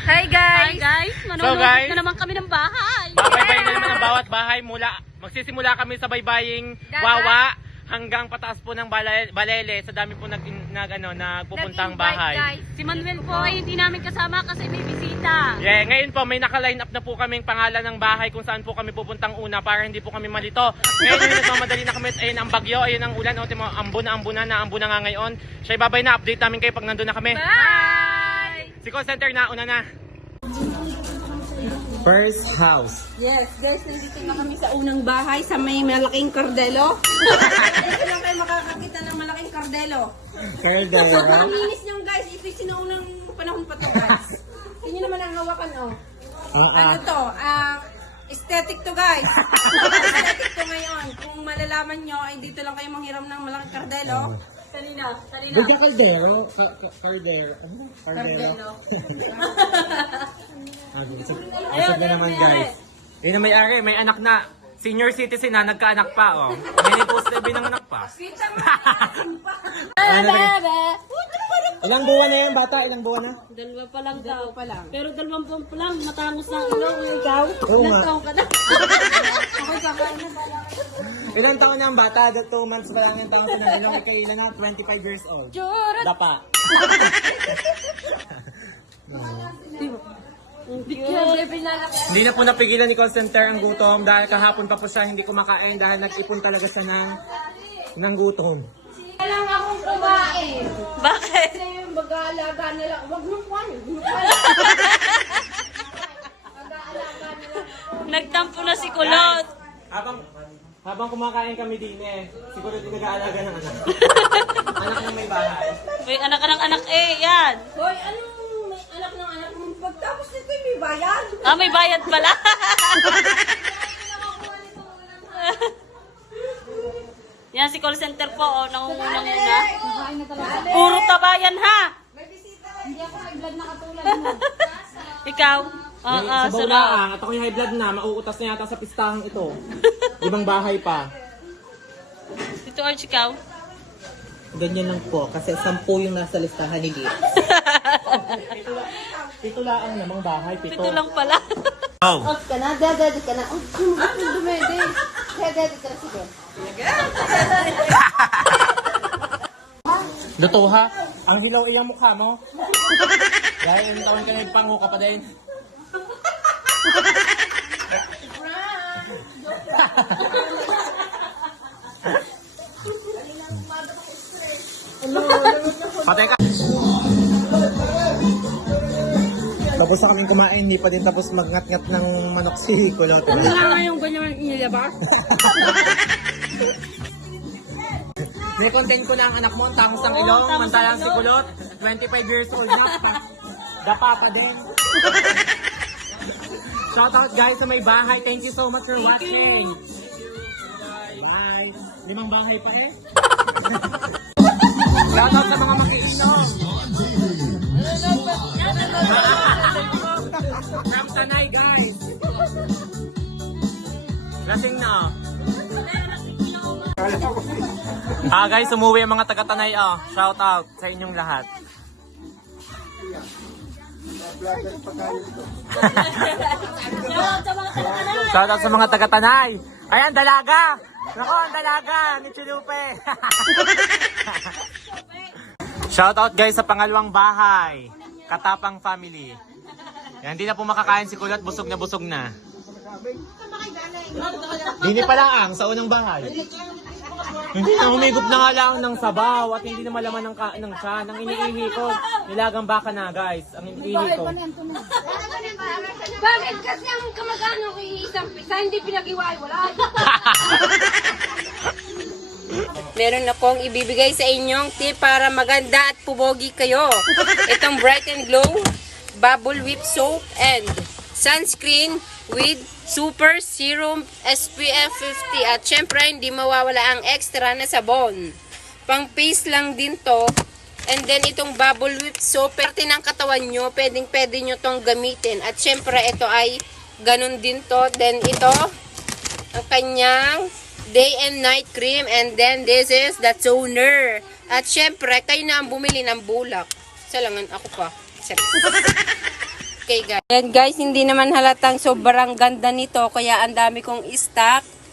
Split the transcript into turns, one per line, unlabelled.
Hi guys!
So guys,
na naman kami ng bahay.
babaybay na naman ang bawat bahay magsisimula kami sa baybaying Wawa hanggang pataas po ng Balele sa dami po nagpupuntang bahay.
Si Manuel po ay hindi namin kasama kasi may bisita.
Yeah, ngayon po may naka-line up na po kaming pangalan ng bahay kung saan po kami pupuntang una para hindi po kami malito. Ngayon yung nagmamadali na kami, ayun ang bagyo, ayun ang ulan, ambo na nga ngayon. Siya babay na, update namin kayo pag nandun na kami.
Bye!
Si call center na, una na. First house.
Yes, guys, nandito na kami sa unang bahay sa may malaking kardelo. Dito lang kayo makakakita ng malaking kardelo. Sobrang linis niyang guys, ipisin na unang panahon pa to guys. Hindi naman ang hawakan oh. Ano to? Aesthetic to guys. Aesthetic to ngayon. Kung malalaman nyo, ay dito lang kayo manghiram ng malaking kardelo. Kanina.
Bigyan kaldero. Kardero.
Kardelo.
Ayun na naman guys. Yun na may-ari, may anak na. Senior citizen na, nagkaanak pa oh. Menopause na binanganak pa.
Ilang buwan na yung bata? Ilang buwan na?
Dalawa pa lang daw.
Pa lang.
Pero 2 buwan pa lang, matangos na ang ilong. Ikaw?
Oo nga.
Ilang taon ka na?
Okay, kakain na pala.
Ilang taon na ang bata? 2 months pa lang yung taon sa nalong. Ikailan na? 25 years old.
Jura!
Dapa.
Hindi na po napigilan ni call center ang gutom dahil kahapon pa po siya hindi kumakain dahil nag-ipon talaga siya ng gutom.
Kailangan akong kumain.
Bakit?
Kasi yung mag-aalaga na lang. Huwag nung kwan. Mag-aalaga na lang.
Nagtampo na si Kulot.
Habang kumakain kami din siguro din nag-aalaga ng anak. Anak ng may bahay.
May anak ka ng anak yan.
Hoy, anong may anak ng anak mo? Pagtapos nito may bayad.
May bayad pala. Yan si call center po, nangunguna-nguna. Puro tabayan ha.
Hindi ako high blood na katulad mo.
Ikaw?
Sa
Sarap.
Baulaang, at ako'y high blood na, mauutas na yata sa pistahang ito. Ibang bahay pa.
Dito Arch, ikaw?
Ganyan lang po, kasi 10 yung nasa listahan ni Liz.
Pito laang namang bahay, pito.
Pito lang pala.
Off ka na, dadadi ka na. Oh, dumede. Dadadi ka na sige.
Luto ha? Ang hilaw iyang mukha mo. Dahil ang taon ka na nagpango ka pa din. Patay ka.
Tapos na kaming kumain, hindi pa din tapos magngat-ngat ng manok si Kulot.
Ano nga yung ganyan inilabas?
Ni-content ko na ang anak mo, ang tangos ng ilong, mantalang si Kulot, 25 years old na, dapa pa din. Shoutout guys sa may bahay, thank you so much for watching. Bye. 5 bahay pa eh. Shoutout sa mga makiinom. From Tanay guys. Lasing na. Guys, umuwi ang mga taga-Tanay Shout out sa inyong lahat. Shout out sa mga taga-Tanay. Ayan, dalaga. Nako, ang dalaga ni Chulupe. Shout out guys sa pangalawang bahay. Katapang family. Yan, hindi na po makakain si Kulot, busog na. Dini pa lang sa unang bahay. Hindi na humigop na nga lang ng sabaw at hindi na malaman ng siya. Ang iniihi ko, nilagang baka na guys. Ang iniihi ko.
Bakit kasi ang kamag-ano ko isang pisa, hindi pinag-iwalay? Meron akong ibibigay sa inyong tip para maganda at pubogi kayo. Itong Bright and Glow Bubble Whip Soap and Sunscreen with Super Serum SPF 50. At syempre, hindi mawawala ang extra na sabon. Pang face lang din to. And then, itong Bubble Whip Soap, parte ng katawan nyo, pwede nyo tong gamitin. At syempre, ito ay ganun din to. Then, ito, ang kanyang day and night cream. And then, this is the toner. At syempre, kayo na ang bumili ng bulak. Salangan ako pa. Okay guys. And guys, hindi naman halatang sobrang ganda nito kaya ang dami kong stock.